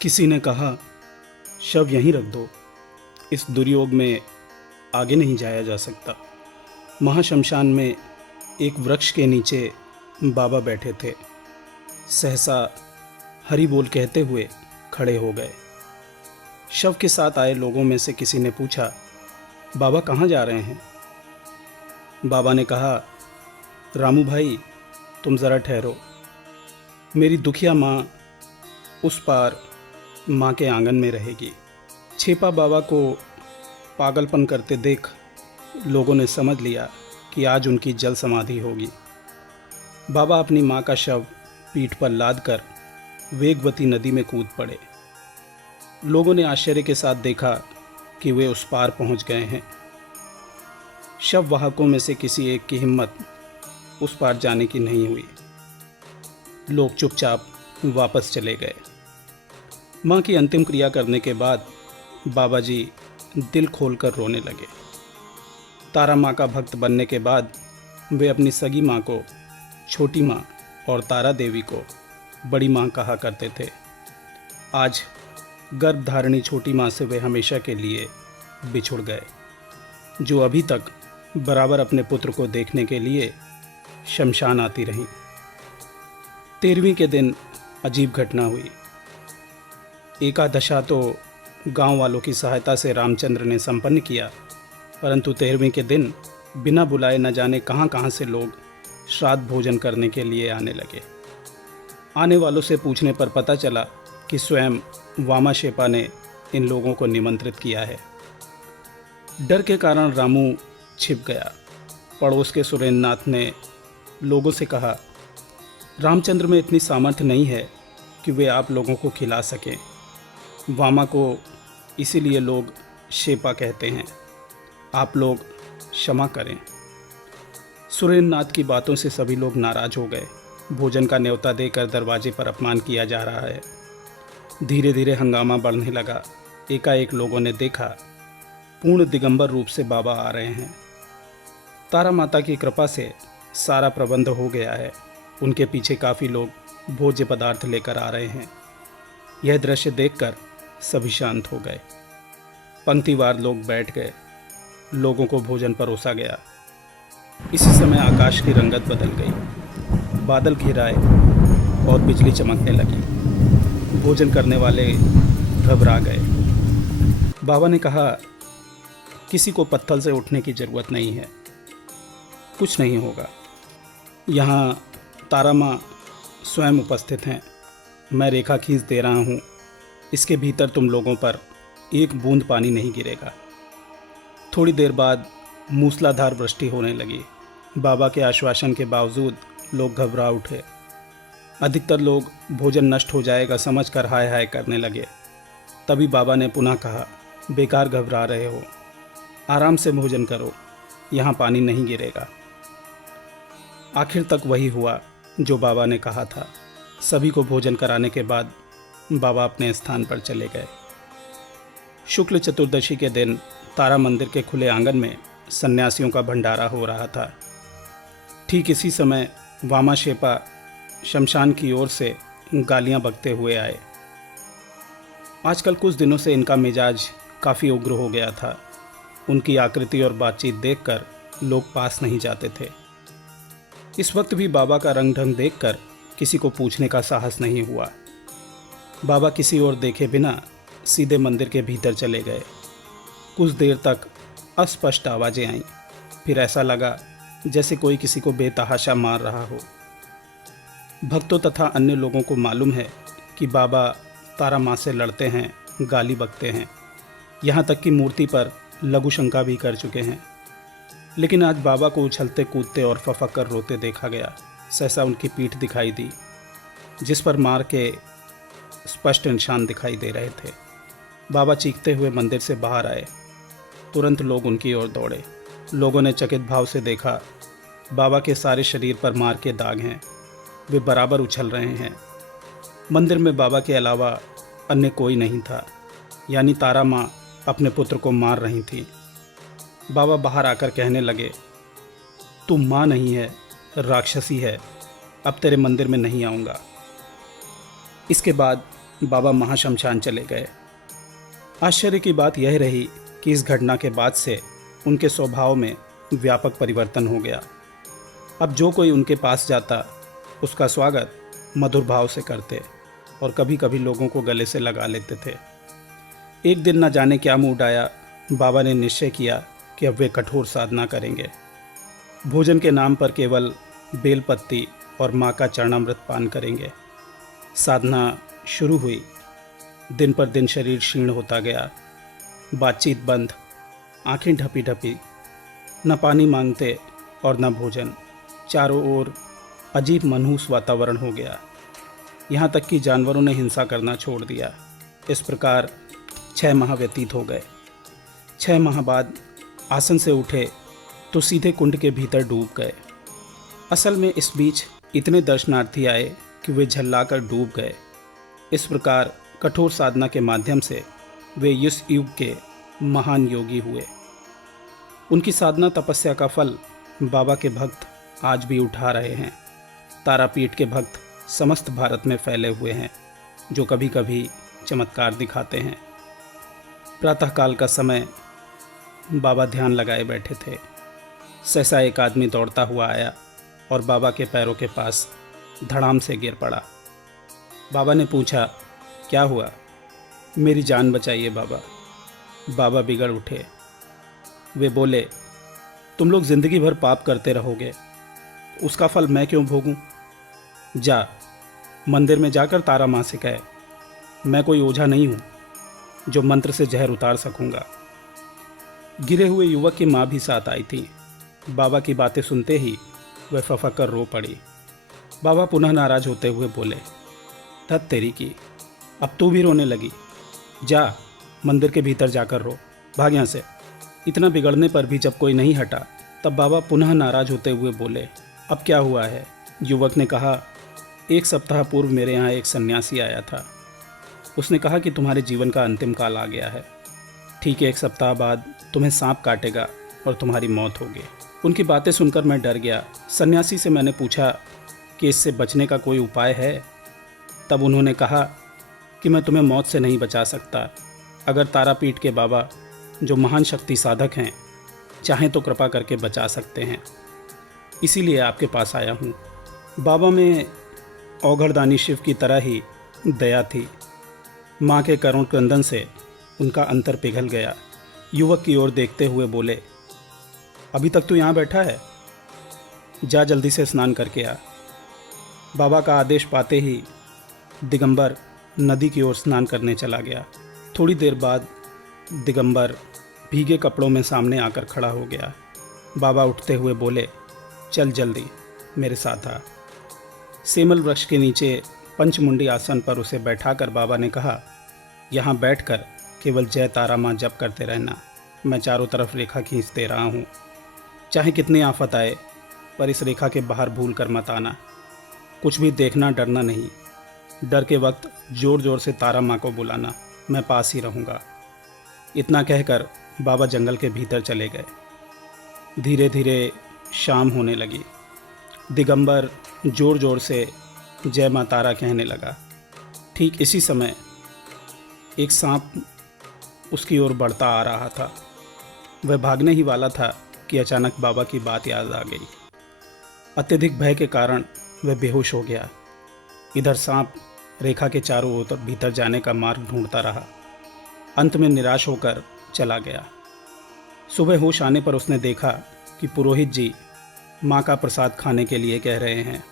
किसी ने कहा, शव यहीं रख दो, इस दुर्योग में आगे नहीं जाया जा सकता। महाशमशान में एक वृक्ष के नीचे बाबा बैठे थे। सहसा हरि बोल कहते हुए खड़े हो गए। शव के साथ आए लोगों में से किसी ने पूछा, बाबा कहाँ जा रहे हैं? बाबा ने कहा, रामू भाई, तुम ज़रा ठहरो। मेरी दुखिया माँ उस पार माँ के आंगन में रहेगी। छेपा बाबा को पागलपन करते देख लोगों ने समझ लिया कि आज उनकी जल समाधि होगी। बाबा अपनी माँ का शव पीठ पर लाद कर वेगवती नदी में कूद पड़े। लोगों ने आश्चर्य के साथ देखा कि वे उस पार पहुँच गए हैं। शव वाहकों में से किसी एक की हिम्मत उस पार जाने की नहीं हुई। लोग चुपचाप वापस चले गए। माँ की अंतिम क्रिया करने के बाद बाबा जी दिल खोलकर रोने लगे। तारा माँ का भक्त बनने के बाद वे अपनी सगी माँ को छोटी माँ और तारा देवी को बड़ी माँ कहा करते थे। आज गर्भधारिणी छोटी माँ से वे हमेशा के लिए बिछुड़ गए, जो अभी तक बराबर अपने पुत्र को देखने के लिए शमशान आती रहीं। 13वीं के दिन अजीब घटना हुई। एकादशा तो गांव वालों की सहायता से रामचंद्र ने संपन्न किया, परंतु 13वीं के दिन बिना बुलाए न जाने कहाँ से लोग श्राद्ध भोजन करने के लिए आने लगे। आने वालों से पूछने पर पता चला कि स्वयं वामा शेपा ने इन लोगों को निमंत्रित किया है। डर के कारण रामू छिप गया। पड़ोस के सुरेंद्र नाथ ने लोगों से कहा, रामचंद्र में इतनी सामर्थ्य नहीं है कि वे आप लोगों को खिला सकें। वामा को इसीलिए लोग शेपा कहते हैं। आप लोग क्षमा करें। सुरेंद्र नाथ की बातों से सभी लोग नाराज हो गए। भोजन का न्योता देकर दरवाजे पर अपमान किया जा रहा है। धीरे धीरे हंगामा बढ़ने लगा। एकाएक लोगों ने देखा, पूर्ण दिगंबर रूप से बाबा आ रहे हैं। तारा माता की कृपा से सारा प्रबंध हो गया है। उनके पीछे काफ़ी लोग भोज्य पदार्थ लेकर आ रहे हैं। यह दृश्य देखकर सभी शांत हो गए। पंक्तिवार लोग बैठ गए। लोगों को भोजन परोसा गया। इसी समय आकाश की रंगत बदल गई। बादल घिराए और बिजली चमकने लगी। भोजन करने वाले घबरा गए। बाबा ने कहा, किसी को पत्थर से उठने की ज़रूरत नहीं है, कुछ नहीं होगा। यहाँ तारा माँ स्वयं उपस्थित हैं। मैं रेखा खींच दे रहा हूँ। इसके भीतर तुम लोगों पर एक बूंद पानी नहीं गिरेगा। थोड़ी देर बाद मूसलाधार वृष्टि होने लगी। बाबा के आश्वासन के बावजूद लोग घबरा उठे। अधिकतर लोग भोजन नष्ट हो जाएगा समझकर हाय हाय करने लगे। तभी बाबा ने पुनः कहा, बेकार घबरा रहे हो, आराम से भोजन करो, यहाँ पानी नहीं गिरेगा। आखिर तक वही हुआ जो बाबा ने कहा था। सभी को भोजन कराने के बाद बाबा अपने स्थान पर चले गए। शुक्ल चतुर्दशी के दिन तारा मंदिर के खुले आंगन में सन्यासियों का भंडारा हो रहा था। ठीक इसी समय वामा शेपा शमशान की ओर से गालियां बकते हुए आए। आजकल कुछ दिनों से इनका मिजाज काफ़ी उग्र हो गया था। उनकी आकृति और बातचीत देखकर लोग पास नहीं जाते थे। इस वक्त भी बाबा का रंग ढंग देखकर किसी को पूछने का साहस नहीं हुआ। बाबा किसी ओर देखे बिना सीधे मंदिर के भीतर चले गए। कुछ देर तक अस्पष्ट आवाज़ें आईं। फिर ऐसा लगा जैसे कोई किसी को बेतहाशा मार रहा हो। भक्तों तथा अन्य लोगों को मालूम है कि बाबा तारा माँ से लड़ते हैं, गाली बकते हैं, यहाँ तक कि मूर्ति पर लघु शंका भी कर चुके हैं। लेकिन आज बाबा को उछलते कूदते और फफक कर रोते देखा गया। सहसा उनकी पीठ दिखाई दी, जिस पर मार के स्पष्ट निशान दिखाई दे रहे थे। बाबा चीखते हुए मंदिर से बाहर आए। तुरंत लोग उनकी ओर दौड़े। लोगों ने चकित भाव से देखा, बाबा के सारे शरीर पर मार के दाग हैं। वे बराबर उछल रहे हैं। मंदिर में बाबा के अलावा अन्य कोई नहीं था, यानी तारा माँ अपने पुत्र को मार रही थी। बाबा बाहर आकर कहने लगे, तू माँ नहीं है, राक्षसी है, अब तेरे मंदिर में नहीं आऊँगा। इसके बाद बाबा महाशमशान चले गए। आश्चर्य की बात यह रही कि इस घटना के बाद से उनके स्वभाव में व्यापक परिवर्तन हो गया। अब जो कोई उनके पास जाता उसका स्वागत मधुर भाव से करते और कभी कभी लोगों को गले से लगा लेते थे। एक दिन न जाने क्या मूड आया, बाबा ने निश्चय किया कि अब वे कठोर साधना करेंगे। भोजन के नाम पर केवल बेलपत्ती और माँ का चरणामृत पान करेंगे। साधना शुरू हुई। दिन पर दिन शरीर क्षीण होता गया। बातचीत बंद, आंखें ढपी ढपी, न पानी मांगते और न भोजन। चारों ओर अजीब मनहूस वातावरण हो गया। यहाँ तक कि जानवरों ने हिंसा करना छोड़ दिया। इस प्रकार 6 माह व्यतीत हो गए। 6 माह बाद आसन से उठे तो सीधे कुंड के भीतर डूब गए। असल में इस बीच इतने दर्शनार्थी आए कि वे झल्लाकर डूब गए। इस प्रकार कठोर साधना के माध्यम से वे इस युग के महान योगी हुए। उनकी साधना तपस्या का फल बाबा के भक्त आज भी उठा रहे हैं। तारापीठ के भक्त समस्त भारत में फैले हुए हैं, जो कभी कभी चमत्कार दिखाते हैं। प्रातःकाल का समय बाबा ध्यान लगाए बैठे थे। सहसा एक आदमी दौड़ता हुआ आया और बाबा के पैरों के पास धड़ाम से गिर पड़ा। बाबा ने पूछा, क्या हुआ? मेरी जान बचाइए बाबा। बाबा बिगड़ उठे। वे बोले, तुम लोग जिंदगी भर पाप करते रहोगे, उसका फल मैं क्यों भोगूं? जा, मंदिर में जाकर तारा माँ से कहे, मैं कोई ओझा नहीं हूँ जो मंत्र से जहर उतार सकूंगा। गिरे हुए युवक की माँ भी साथ आई थी। बाबा की बातें सुनते ही वह फफक कर रो पड़ी। बाबा पुनः नाराज होते हुए बोले, धत तेरी की, अब तू भी रोने लगी। जा, मंदिर के भीतर जाकर रो, भाग यहाँ से। इतना बिगड़ने पर भी जब कोई नहीं हटा, तब बाबा पुनः नाराज होते हुए बोले, अब क्या हुआ है? युवक ने कहा, 1 सप्ताह पूर्व मेरे यहाँ एक सन्यासी आया था। उसने कहा कि तुम्हारे जीवन का अंतिम काल आ गया है। ठीक 1 सप्ताह बाद तुम्हें सांप काटेगा और तुम्हारी मौत होगी। उनकी बातें सुनकर मैं डर गया। सन्यासी से मैंने पूछा कि इससे बचने का कोई उपाय है? तब उन्होंने कहा कि मैं तुम्हें मौत से नहीं बचा सकता। अगर तारापीठ के बाबा, जो महान शक्ति साधक हैं, चाहें तो कृपा करके बचा सकते हैं। इसीलिए आपके पास आया हूँ। बाबा में औघड़दानी शिव की तरह ही दया थी। माँ के करुण क्रंदन से उनका अंतर पिघल गया। युवक की ओर देखते हुए बोले, अभी तक तू यहाँ बैठा है? जा, जल्दी से स्नान करके आ। बाबा का आदेश पाते ही दिगंबर नदी की ओर स्नान करने चला गया। थोड़ी देर बाद दिगंबर भीगे कपड़ों में सामने आकर खड़ा हो गया। बाबा उठते हुए बोले, चल जल्दी मेरे साथ आ। सेमल वृक्ष के नीचे पंचमुंडी आसन पर उसे बैठाकर बाबा ने कहा, यहाँ बैठकर केवल जय तारा माँ जप करते रहना। मैं चारों तरफ रेखा खींच दे रहा हूँ। चाहे कितनी आफत आए, पर इस रेखा के बाहर भूल कर मत आना। कुछ भी देखना, डरना नहीं। डर के वक्त जोर जोर से तारा माँ को बुलाना, मैं पास ही रहूँगा। इतना कहकर बाबा जंगल के भीतर चले गए। धीरे धीरे शाम होने लगी। दिगंबर जोर जोर से जय माँ तारा कहने लगा। ठीक इसी समय एक सांप उसकी ओर बढ़ता आ रहा था। वह भागने ही वाला था कि अचानक बाबा की बात याद आ गई। अत्यधिक भय के कारण वह बेहोश हो गया। इधर सांप रेखा के चारों ओर भीतर जाने का मार्ग ढूंढता रहा। अंत में निराश होकर चला गया। सुबह होश आने पर उसने देखा कि पुरोहित जी माँ का प्रसाद खाने के लिए कह रहे हैं।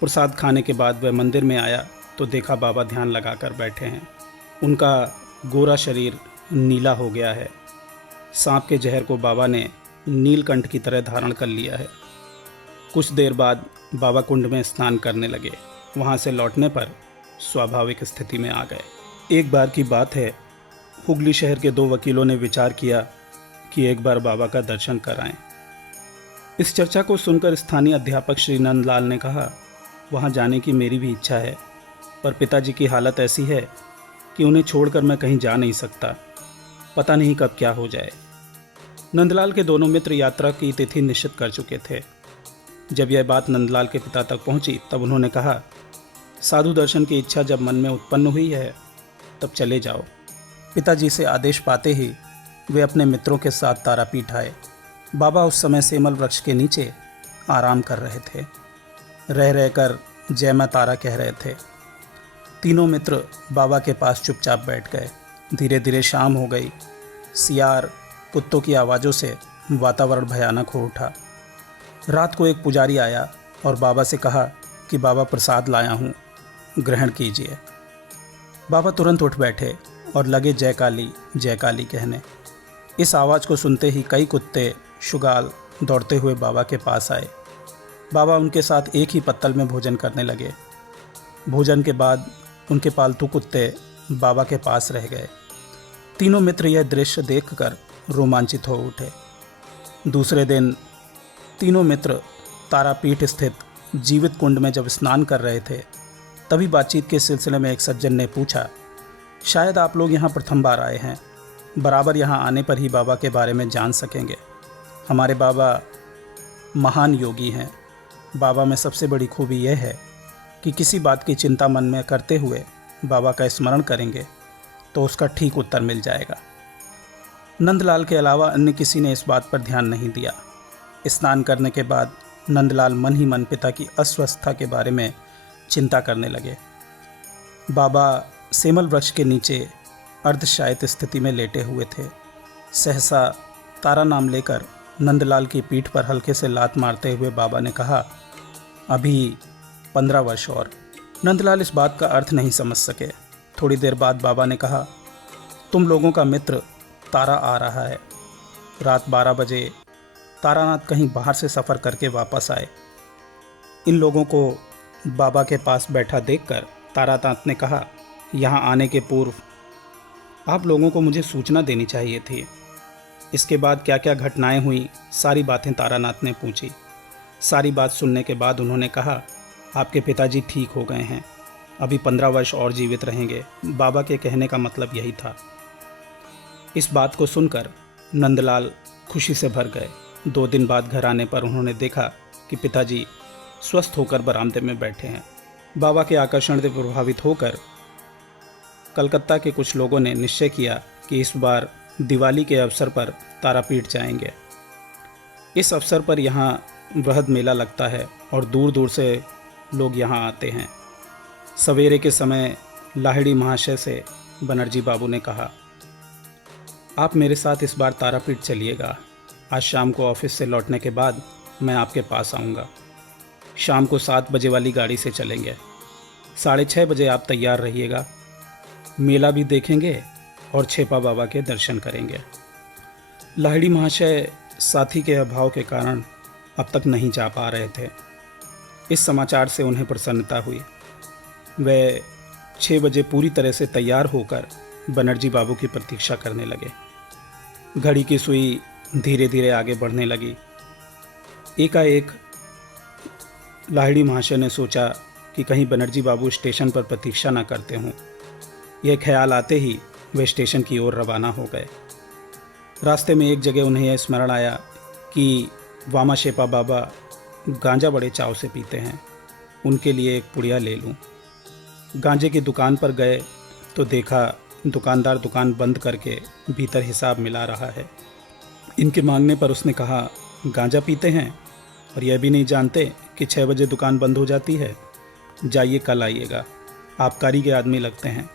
प्रसाद खाने के बाद वह मंदिर में आया तो देखा बाबा ध्यान लगाकर बैठे हैं। उनका गोरा शरीर नीला हो गया है। सांप के जहर को बाबा ने नीलकंठ की तरह धारण कर लिया है। कुछ देर बाद बाबा कुंड में स्नान करने लगे। वहाँ से लौटने पर स्वाभाविक स्थिति में आ गए। एक बार की बात है, हुगली शहर के 2 वकीलों ने विचार किया कि एक बार बाबा का दर्शन कराएं। इस चर्चा को सुनकर स्थानीय अध्यापक श्री नंदलाल ने कहा, वहाँ जाने की मेरी भी इच्छा है, पर पिताजी की हालत ऐसी है कि उन्हें छोड़कर मैं कहीं जा नहीं सकता। पता नहीं कब क्या हो जाए। नंदलाल के दोनों मित्र यात्रा की तिथि निश्चित कर चुके थे। जब यह बात नंदलाल के पिता तक पहुंची तब उन्होंने कहा, साधु दर्शन की इच्छा जब मन में उत्पन्न हुई है तब चले जाओ। पिताजी से आदेश पाते ही वे अपने मित्रों के साथ तारापीठ आए। बाबा उस समय सेमल वृक्ष के नीचे आराम कर रहे थे। रह रहकर जय मां तारा कह रहे थे। तीनों मित्र बाबा के पास चुपचाप बैठ गए। धीरे धीरे शाम हो गई। सियार कुत्तों की आवाज़ों से वातावरण भयानक हो उठा। रात को एक पुजारी आया और बाबा से कहा कि बाबा प्रसाद लाया हूँ, ग्रहण कीजिए। बाबा तुरंत उठ बैठे और लगे जय काली कहने। इस आवाज़ को सुनते ही कई कुत्ते शुगाल दौड़ते हुए बाबा के पास आए। बाबा उनके साथ एक ही पत्तल में भोजन करने लगे। भोजन के बाद उनके पालतू कुत्ते बाबा के पास रह गए। तीनों मित्र यह दृश्य देखकर रोमांचित हो उठे। दूसरे दिन तीनों मित्र तारापीठ स्थित जीवित कुंड में जब स्नान कर रहे थे तभी बातचीत के सिलसिले में एक सज्जन ने पूछा, शायद आप लोग यहाँ प्रथम बार आए हैं, बराबर यहाँ आने पर ही बाबा के बारे में जान सकेंगे। हमारे बाबा महान योगी हैं। बाबा में सबसे बड़ी खूबी यह है कि किसी बात की चिंता मन में करते हुए बाबा का स्मरण करेंगे तो उसका ठीक उत्तर मिल जाएगा। नंदलाल के अलावा अन्य किसी ने इस बात पर ध्यान नहीं दिया। स्नान करने के बाद नंदलाल मन ही मन पिता की अस्वस्थता के बारे में चिंता करने लगे। बाबा सेमल वृक्ष के नीचे अर्धशायित स्थिति में लेटे हुए थे। सहसा तारा नाम लेकर नंदलाल की पीठ पर हल्के से लात मारते हुए बाबा ने कहा, अभी 15 वर्ष और। नंदलाल इस बात का अर्थ नहीं समझ सके। थोड़ी देर बाद बाबा ने कहा, तुम लोगों का मित्र तारा आ रहा है। रात 12 बजे तारानाथ कहीं बाहर से सफ़र करके वापस आए। इन लोगों को बाबा के पास बैठा देखकर तारानाथ ने कहा, यहाँ आने के पूर्व आप लोगों को मुझे सूचना देनी चाहिए थी। इसके बाद क्या क्या घटनाएं हुई सारी बातें तारानाथ ने पूछी। सारी बात सुनने के बाद उन्होंने कहा, आपके पिताजी ठीक हो गए हैं, अभी 15 वर्ष और जीवित रहेंगे। बाबा के कहने का मतलब यही था। इस बात को सुनकर नंदलाल खुशी से भर गए। 2 दिन बाद घर आने पर उन्होंने देखा कि पिताजी स्वस्थ होकर बरामदे में बैठे हैं। बाबा के आकर्षण से प्रभावित होकर कलकत्ता के कुछ लोगों ने निश्चय किया कि इस बार दिवाली के अवसर पर तारापीठ जाएंगे। इस अवसर पर यहाँ बृहद मेला लगता है और दूर दूर से लोग यहाँ आते हैं। सवेरे के समय लाहिड़ी महाशय से बनर्जी बाबू ने कहा, आप मेरे साथ इस बार तारापीठ चलिएगा। आज शाम को ऑफिस से लौटने के बाद मैं आपके पास आऊँगा। शाम को 7 बजे वाली गाड़ी से चलेंगे। 6:30 बजे आप तैयार रहिएगा। मेला भी देखेंगे और छेपा बाबा के दर्शन करेंगे। लाहिड़ी महाशय साथी के अभाव के कारण अब तक नहीं जा पा रहे थे। इस समाचार से उन्हें प्रसन्नता हुई। वे 6 बजे पूरी तरह से तैयार होकर बनर्जी बाबू की प्रतीक्षा करने लगे। घड़ी की सुई धीरे धीरे आगे बढ़ने लगी। एकाएक लाहिड़ी महाशय ने सोचा कि कहीं बनर्जी बाबू स्टेशन पर प्रतीक्षा न करते हों। यह ख्याल आते ही वे स्टेशन की ओर रवाना हो गए। रास्ते में एक जगह उन्हें यह स्मरण आया कि वामाशेपा बाबा गांजा बड़े चाव से पीते हैं, उनके लिए एक पुड़िया ले लूं। गांजे की दुकान पर गए तो देखा दुकानदार दुकान बंद करके भीतर हिसाब मिला रहा है। इनके मांगने पर उसने कहा, गांजा पीते हैं और यह भी नहीं जानते कि 6 बजे दुकान बंद हो जाती है। जाइए, कल आइएगा, आबकारी के आदमी लगते हैं,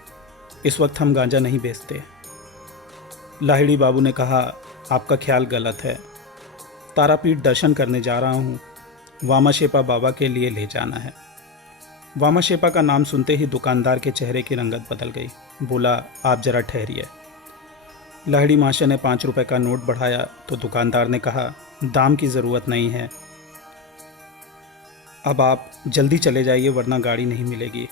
इस वक्त हम गांजा नहीं बेचते। लाहिड़ी बाबू ने कहा, आपका ख्याल गलत है। तारापीठ दर्शन करने जा रहा हूँ, वामाशेपा बाबा के लिए ले जाना है। वामाशेपा का नाम सुनते ही दुकानदार के चेहरे की रंगत बदल गई। बोला, आप जरा ठहरिए। लाहिड़ी महाशय ने 5 रुपए का नोट बढ़ाया तो दुकानदार ने कहा, दाम की ज़रूरत नहीं है, अब आप जल्दी चले जाइए वरना गाड़ी नहीं मिलेगी।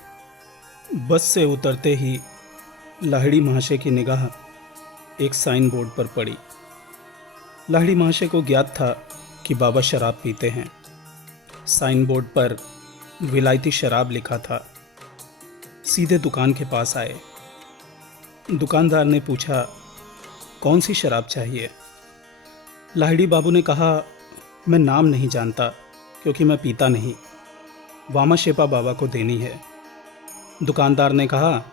बस से उतरते ही लाहिड़ी महाशय की निगाह एक साइन बोर्ड पर पड़ी। लाहिड़ी महाशय को ज्ञात था कि बाबा शराब पीते हैं। साइन बोर्ड पर विलायती शराब लिखा था। सीधे दुकान के पास आए। दुकानदार ने पूछा, कौन सी शराब चाहिए? लाहिड़ी बाबू ने कहा, मैं नाम नहीं जानता क्योंकि मैं पीता नहीं, वामाशेपा बाबा को देनी है। दुकानदार ने कहा,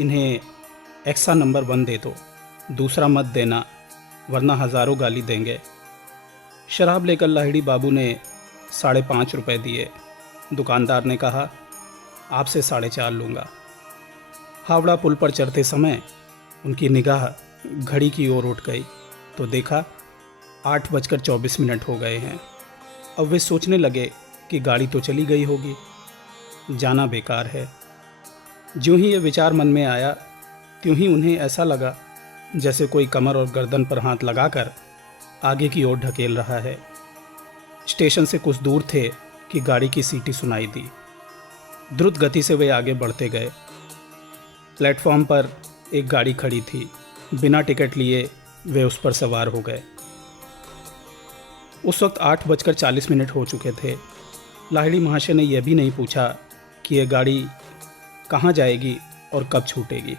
इन्हें एक्सा नंबर 1 दे दो, दूसरा मत देना वरना हज़ारों गाली देंगे। शराब लेकर लाहिड़ी बाबू ने 5.5 रुपये दिए। दुकानदार ने कहा, आपसे 4.5 लूँगा। हावड़ा पुल पर चढ़ते समय उनकी निगाह घड़ी की ओर उठ गई तो देखा 8:24 हो गए हैं। अब वे सोचने लगे कि गाड़ी तो चली गई होगी, जाना बेकार है। ज्यों ही ये विचार मन में आया त्यों ही उन्हें ऐसा लगा जैसे कोई कमर और गर्दन पर हाथ लगाकर आगे की ओर ढकेल रहा है। स्टेशन से कुछ दूर थे कि गाड़ी की सीटी सुनाई दी। द्रुत गति से वे आगे बढ़ते गए। प्लेटफॉर्म पर एक गाड़ी खड़ी थी। बिना टिकट लिए वे उस पर सवार हो गए। उस वक्त 8:40 हो चुके थे। लाहिड़ी महाशय ने यह भी नहीं पूछा कि यह गाड़ी कहाँ जाएगी और कब छूटेगी।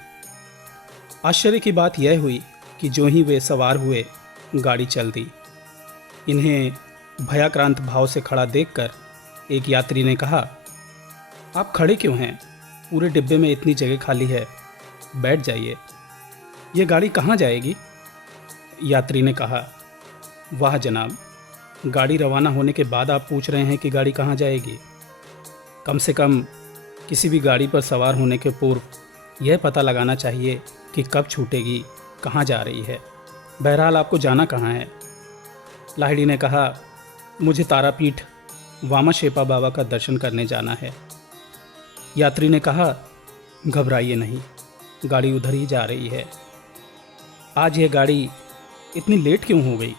आश्चर्य की बात यह हुई कि जो ही वे सवार हुए गाड़ी चल दी। इन्हें भयाक्रांत भाव से खड़ा देखकर एक यात्री ने कहा, आप खड़े क्यों हैं? पूरे डिब्बे में इतनी जगह खाली है, बैठ जाइए। ये गाड़ी कहाँ जाएगी? यात्री ने कहा, वाह जनाब, गाड़ी रवाना होने के बाद आप पूछ रहे हैं कि गाड़ी कहाँ जाएगी। कम से कम किसी भी गाड़ी पर सवार होने के पूर्व यह पता लगाना चाहिए कि कब छूटेगी, कहाँ जा रही है। बहरहाल आपको जाना कहाँ है? लाहिड़ी ने कहा, मुझे तारापीठ वामाशेपा बाबा का दर्शन करने जाना है। यात्री ने कहा, घबराइए नहीं, गाड़ी उधर ही जा रही है। आज यह गाड़ी इतनी लेट क्यों हो गई?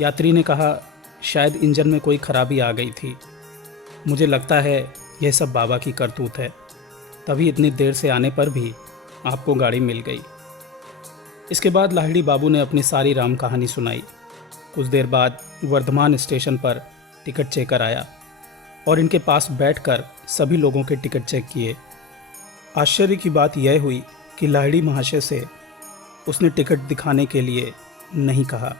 यात्री ने कहा, शायद इंजन में कोई खराबी आ गई थी। मुझे लगता है यह सब बाबा की करतूत है, तभी इतनी देर से आने पर भी आपको गाड़ी मिल गई। इसके बाद लाहिड़ी बाबू ने अपनी सारी राम कहानी सुनाई। कुछ देर बाद वर्धमान स्टेशन पर टिकट चेकर आया और इनके पास बैठकर सभी लोगों के टिकट चेक किए। आश्चर्य की बात यह हुई कि लाहिड़ी महाशय से उसने टिकट दिखाने के लिए नहीं कहा।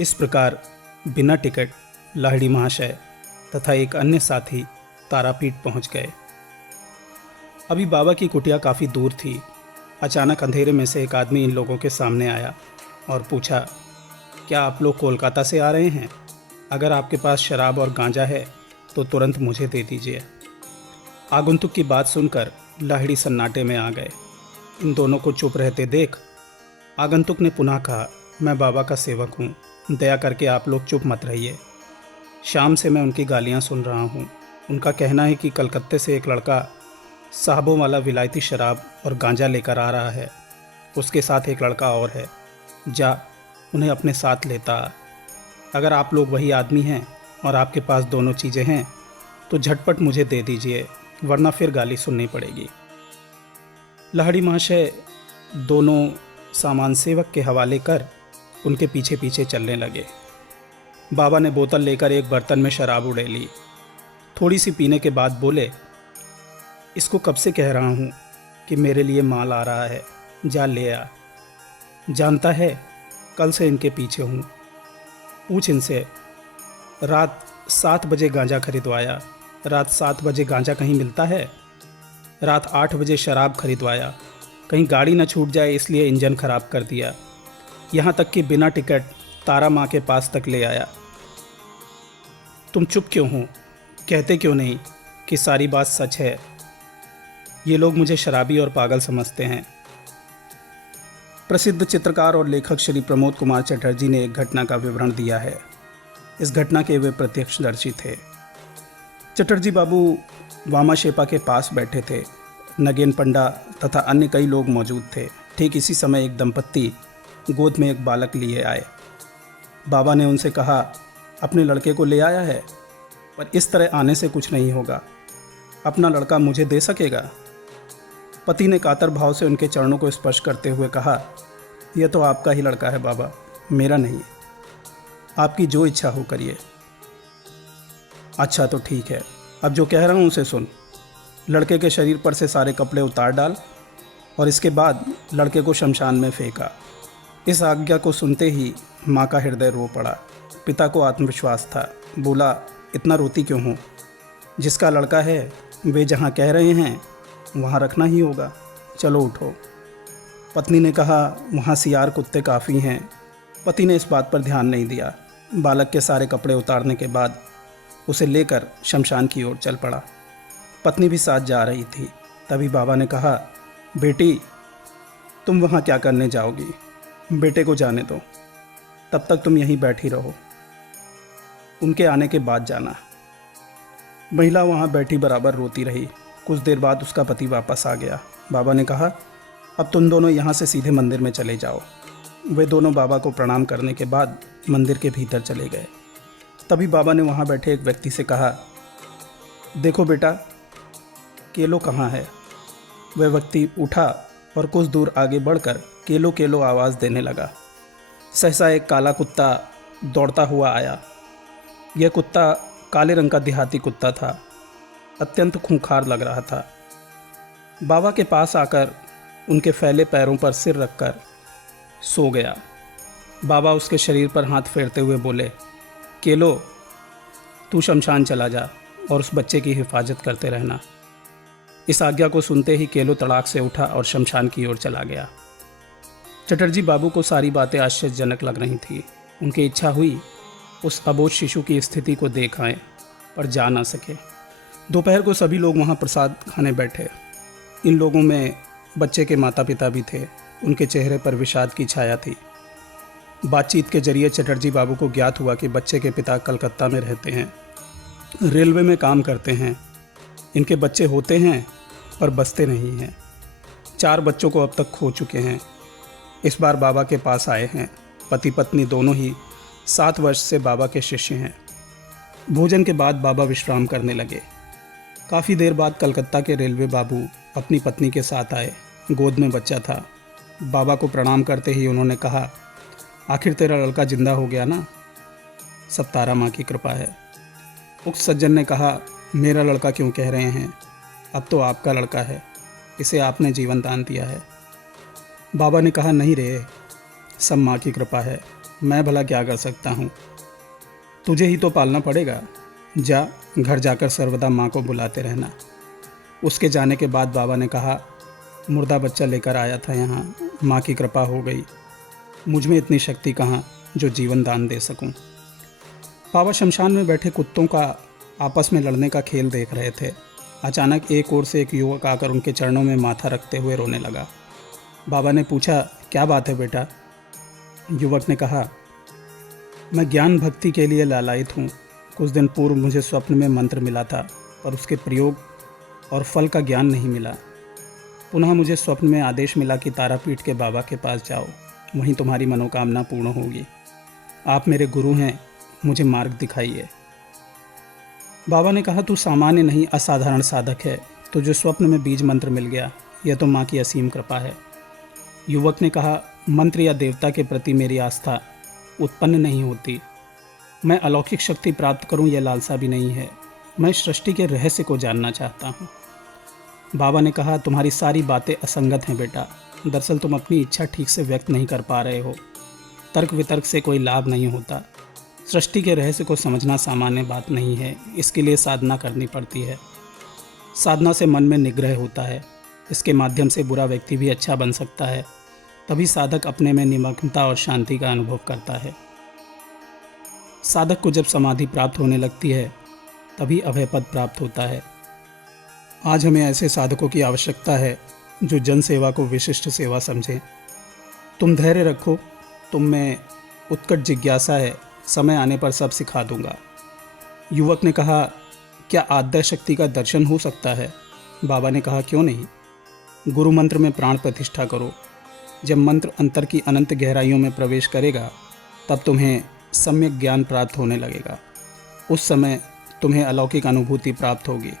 इस प्रकार बिना टिकट लाहिड़ी महाशय तथा एक अन्य साथी तारापीठ पहुंच गए। अभी बाबा की कुटिया काफ़ी दूर थी। अचानक अंधेरे में से एक आदमी इन लोगों के सामने आया और पूछा, क्या आप लोग कोलकाता से आ रहे हैं? अगर आपके पास शराब और गांजा है तो तुरंत मुझे दे दीजिए। आगंतुक की बात सुनकर लाहिड़ी सन्नाटे में आ गए। इन दोनों को चुप रहते देख आगंतुक ने पुनः कहा, मैं बाबा का सेवक हूँ, दया करके आप लोग चुप मत रहिए। शाम से मैं उनकी गालियाँ सुन रहा हूँ। उनका कहना है कि कलकत्ते से एक लड़का साहबों वाला विलायती शराब और गांजा लेकर आ रहा है। उसके साथ एक लड़का और है। जा उन्हें अपने साथ लेता। अगर आप लोग वही आदमी हैं और आपके पास दोनों चीज़ें हैं तो झटपट मुझे दे दीजिए, वरना फिर गाली सुननी पड़ेगी। लाहिड़ी महाशय दोनों सामान सेवक के हवाले कर उनके पीछे पीछे चलने लगे। बाबा ने बोतल लेकर एक बर्तन में शराब उड़ेली। थोड़ी सी पीने के बाद बोले, इसको कब से कह रहा हूँ कि मेरे लिए माल आ रहा है, जा ले आ। जानता है कल से इनके पीछे हूँ। पूछ इनसे, रात 7 बजे गांजा खरीदवाया। रात 7 बजे गांजा कहीं मिलता है? रात 8 बजे शराब खरीदवाया। कहीं गाड़ी न छूट जाए इसलिए इंजन ख़राब कर दिया। यहाँ तक कि बिना टिकट तारा माँ के पास तक ले आया। तुम चुप क्यों हो? कहते क्यों नहीं कि सारी बात सच है? ये लोग मुझे शराबी और पागल समझते हैं। प्रसिद्ध चित्रकार और लेखक श्री प्रमोद कुमार चटर्जी ने एक घटना का विवरण दिया है। इस घटना के वे प्रत्यक्षदर्शी थे। चटर्जी बाबू वामाशेपा के पास बैठे थे। नगेन पंडा तथा अन्य कई लोग मौजूद थे। ठीक इसी समय एक दंपत्ति गोद में एक बालक लिए आए। बाबा ने उनसे कहा, अपने लड़के को ले आया है, पर इस तरह आने से कुछ नहीं होगा। अपना लड़का मुझे दे सकेगा? पति ने कातर भाव से उनके चरणों को स्पर्श करते हुए कहा, यह तो आपका ही लड़का है बाबा, मेरा नहीं। आपकी जो इच्छा हो करिए। अच्छा तो ठीक है, अब जो कह रहा हूँ उसे सुन। लड़के के शरीर पर से सारे कपड़े उतार डाल और इसके बाद लड़के को शमशान में फेंका। इस आज्ञा को सुनते ही माँ का हृदय रो पड़ा। पिता को आत्मविश्वास था। बोला, इतना रोती क्यों हो? जिसका लड़का है वे जहाँ कह रहे हैं वहाँ रखना ही होगा, चलो उठो। पत्नी ने कहा, वहाँ सियार कुत्ते काफ़ी हैं। पति ने इस बात पर ध्यान नहीं दिया। बालक के सारे कपड़े उतारने के बाद उसे लेकर शमशान की ओर चल पड़ा। पत्नी भी साथ जा रही थी। तभी बाबा ने कहा, बेटी तुम वहाँ क्या करने जाओगी? बेटे को जाने दो, तब तक तुम यहीं बैठी रहो, उनके आने के बाद जाना। महिला वहाँ बैठी बराबर रोती रही। कुछ देर बाद उसका पति वापस आ गया। बाबा ने कहा, अब तुम दोनों यहाँ से सीधे मंदिर में चले जाओ। वे दोनों बाबा को प्रणाम करने के बाद मंदिर के भीतर चले गए। तभी बाबा ने वहाँ बैठे एक व्यक्ति से कहा, देखो बेटा, केलो कहाँ है? वह व्यक्ति उठा और कुछ दूर आगे बढ़कर केलो केलो आवाज़ देने लगा। सहसा एक काला कुत्ता दौड़ता हुआ आया। यह कुत्ता काले रंग का देहाती कुत्ता था। अत्यंत खूंखार लग रहा था। बाबा के पास आकर उनके फैले पैरों पर सिर रखकर सो गया। बाबा उसके शरीर पर हाथ फेरते हुए बोले, केलो, तू शमशान चला जा और उस बच्चे की हिफाजत करते रहना। इस आज्ञा को सुनते ही केलो तड़ाक से उठा और शमशान की ओर चला गया। चटर्जी बाबू को सारी बातें आश्चर्यजनक लग रही थी। उनकी इच्छा हुई उस अबोध शिशु की स्थिति को देख आएं, पर जा ना सके। दोपहर को सभी लोग वहाँ प्रसाद खाने बैठे। इन लोगों में बच्चे के माता पिता भी थे। उनके चेहरे पर विषाद की छाया थी। बातचीत के जरिए चटर्जी बाबू को ज्ञात हुआ कि बच्चे के पिता कलकत्ता में रहते हैं, रेलवे में काम करते हैं। इनके बच्चे होते हैं पर बसते नहीं हैं। 4 बच्चों को अब तक खो चुके हैं। इस बार बाबा के पास आए हैं। पति पत्नी दोनों ही 7 वर्ष से बाबा के शिष्य हैं। भोजन के बाद बाबा विश्राम करने लगे। काफ़ी देर बाद कलकत्ता के रेलवे बाबू अपनी पत्नी के साथ आए। गोद में बच्चा था। बाबा को प्रणाम करते ही उन्होंने कहा, आखिर तेरा लड़का जिंदा हो गया ना? सब तारा माँ की कृपा है। उक्त सज्जन ने कहा, मेरा लड़का क्यों कह रहे हैं? अब तो आपका लड़का है, इसे आपने जीवन दान दिया है। बाबा ने कहा, नहीं रे, सब माँ की कृपा है, मैं भला क्या कर सकता हूँ? तुझे ही तो पालना पड़ेगा। जा, घर जाकर सर्वदा माँ को बुलाते रहना। उसके जाने के बाद बाबा ने कहा, मुर्दा बच्चा लेकर आया था यहाँ, माँ की कृपा हो गई। मुझ में इतनी शक्ति कहाँ जो जीवन दान दे सकूं। बाबा शमशान में बैठे कुत्तों का आपस में लड़ने का खेल देख रहे थे। अचानक एक ओर से एक युवक आकर उनके चरणों में माथा रखते हुए रोने लगा। बाबा ने पूछा, क्या बात है बेटा? युवक ने कहा, मैं ज्ञान भक्ति के लिए लालायित हूँ। कुछ दिन पूर्व मुझे स्वप्न में मंत्र मिला था, पर उसके प्रयोग और फल का ज्ञान नहीं मिला। पुनः मुझे स्वप्न में आदेश मिला कि तारापीठ के बाबा के पास जाओ, वहीं तुम्हारी मनोकामना पूर्ण होगी। आप मेरे गुरु हैं, मुझे मार्ग दिखाइए। बाबा ने कहा, तू सामान्य नहीं, असाधारण साधक है। तुझे स्वप्न में बीज मंत्र मिल गया, यह तो माँ की असीम कृपा है। युवक ने कहा, मंत्र या देवता के प्रति मेरी आस्था उत्पन्न नहीं होती। मैं अलौकिक शक्ति प्राप्त करूं, यह लालसा भी नहीं है। मैं सृष्टि के रहस्य को जानना चाहता हूं। बाबा ने कहा, तुम्हारी सारी बातें असंगत हैं बेटा। दरअसल तुम अपनी इच्छा ठीक से व्यक्त नहीं कर पा रहे हो। तर्क वितर्क से कोई लाभ नहीं होता। सृष्टि के रहस्य को समझना सामान्य बात नहीं है, इसके लिए साधना करनी पड़ती है। साधना से मन में निग्रह होता है। इसके माध्यम से बुरा व्यक्ति भी अच्छा बन सकता है। तभी साधक अपने में निमग्नता और शांति का अनुभव करता है। साधक को जब समाधि प्राप्त होने लगती है, तभी अभय पद प्राप्त होता है। आज हमें ऐसे साधकों की आवश्यकता है जो जन सेवा को विशिष्ट सेवा समझें। तुम धैर्य रखो, तुम में उत्कट जिज्ञासा है, समय आने पर सब सिखा दूंगा। युवक ने कहा, क्या आद्य शक्ति का दर्शन हो सकता है? बाबा ने कहा, क्यों नहीं। गुरु मंत्र में प्राण प्रतिष्ठा करो। जब मंत्र अंतर की अनंत गहराइयों में प्रवेश करेगा, तब तुम्हें सम्यक ज्ञान प्राप्त होने लगेगा। उस समय तुम्हें अलौकिक अनुभूति प्राप्त होगी।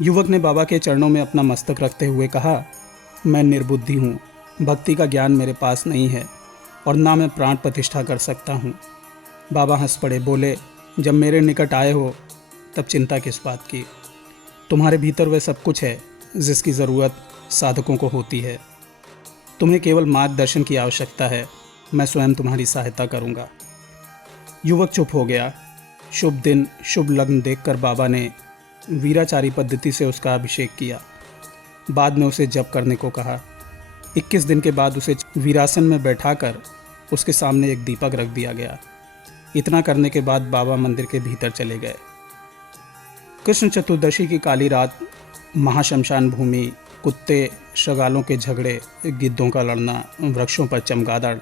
युवक ने बाबा के चरणों में अपना मस्तक रखते हुए कहा, मैं निर्बुद्धि हूँ, भक्ति का ज्ञान मेरे पास नहीं है और ना मैं प्राण प्रतिष्ठा कर सकता हूँ। बाबा हंस पड़े, बोले, जब मेरे निकट आए हो तब चिंता किस बात की? तुम्हारे भीतर वह सब कुछ है जिसकी ज़रूरत साधकों को होती है। तुम्हें केवल मार्गदर्शन की आवश्यकता है, मैं स्वयं तुम्हारी सहायता करूँगा। युवक चुप हो गया। शुभ दिन शुभ लग्न देखकर बाबा ने वीराचारी पद्धति से उसका अभिषेक किया। बाद में उसे जप करने को कहा। 21 दिन के बाद उसे वीरासन में बैठाकर उसके सामने एक दीपक रख दिया गया। इतना करने के बाद बाबा मंदिर के भीतर चले गए। कृष्ण चतुर्दशी की काली रात महाशमशान भूमि, कुत्ते शगालों के झगड़े, गिद्धों का लड़ना, वृक्षों पर चमगादड़,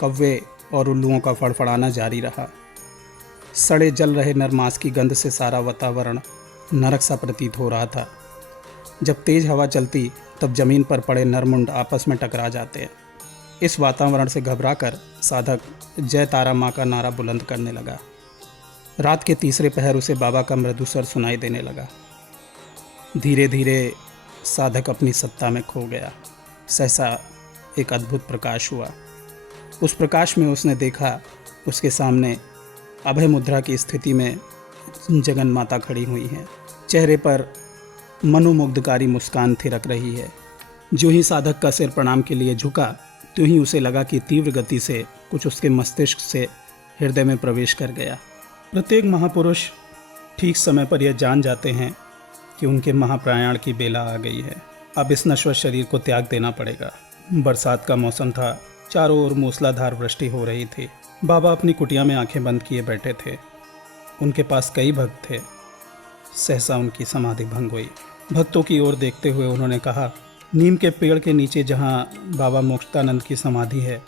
कौवे और उल्लुओं का फड़फड़ाना जारी रहा। सड़े जल रहे नरमांस की गंध से सारा वातावरण नरक सा प्रतीत हो रहा था। जब तेज हवा चलती तब जमीन पर पड़े नरमुंड आपस में टकरा जाते। इस वातावरण से घबराकर साधक जय तारा माँ का नारा बुलंद करने लगा। रात के तीसरे पहर उसे बाबा का मृदु स्वर सुनाई देने लगा। धीरे धीरे साधक अपनी सत्ता में खो गया। सहसा एक अद्भुत प्रकाश हुआ। उस प्रकाश में उसने देखा उसके सामने अभय मुद्रा की स्थिति में जगन माता खड़ी हुई हैं। चेहरे पर मनोमुग्धकारी मुस्कान थिरक रही है। जो ही साधक का सिर प्रणाम के लिए झुका, त्यों ही उसे लगा कि तीव्र गति से कुछ उसके मस्तिष्क से हृदय में प्रवेश कर गया। प्रत्येक महापुरुष ठीक समय पर यह जान जाते हैं कि उनके महाप्रयाण की बेला आ गई है। अब इस नश्वर शरीर को त्याग देना पड़ेगा। बरसात का मौसम था। चारों ओर मूसलाधार वृष्टि हो रही थी। बाबा अपनी कुटिया में आंखें बंद किए बैठे थे। उनके पास कई भक्त थे। सहसा उनकी समाधि भंग हुई। भक्तों की ओर देखते हुए उन्होंने कहा, नीम के पेड़ के नीचे जहाँ बाबा मोक्षानंद की समाधि है,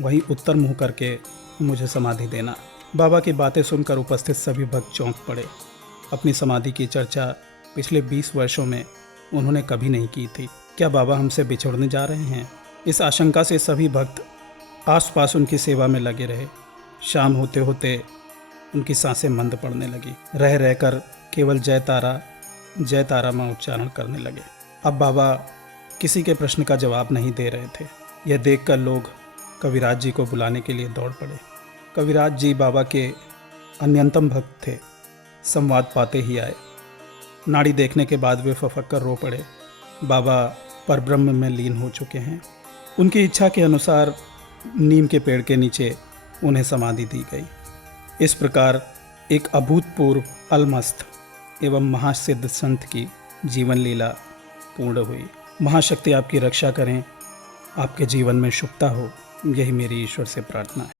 वहीं उत्तर मुँह करके मुझे समाधि देना। बाबा की बातें सुनकर उपस्थित सभी भक्त चौंक पड़े। अपनी समाधि की चर्चा पिछले 20 वर्षों में उन्होंने कभी नहीं की थी। क्या बाबा हमसे बिछुड़ने जा रहे हैं? इस आशंका से सभी भक्त आसपास उनकी सेवा में लगे रहे। शाम होते होते उनकी सांसें मंद पड़ने लगी। रह रहकर केवल जय तारा माँ उच्चारण करने लगे। अब बाबा किसी के प्रश्न का जवाब नहीं दे रहे थे। यह देखकर लोग कविराज जी को बुलाने के लिए दौड़ पड़े। कविराज जी बाबा के अन्यतम भक्त थे। संवाद पाते ही आए। नाड़ी देखने के बाद वे फफक कर रो पड़े। बाबा परब्रह्म में लीन हो चुके हैं। उनकी इच्छा के अनुसार नीम के पेड़ के नीचे उन्हें समाधि दी गई। इस प्रकार एक अभूतपूर्व, अलमस्त एवं महासिद्ध संत की जीवन लीला पूर्ण हुई। महाशक्ति आपकी रक्षा करें, आपके जीवन में शुभता हो, यही मेरी ईश्वर से प्रार्थना है।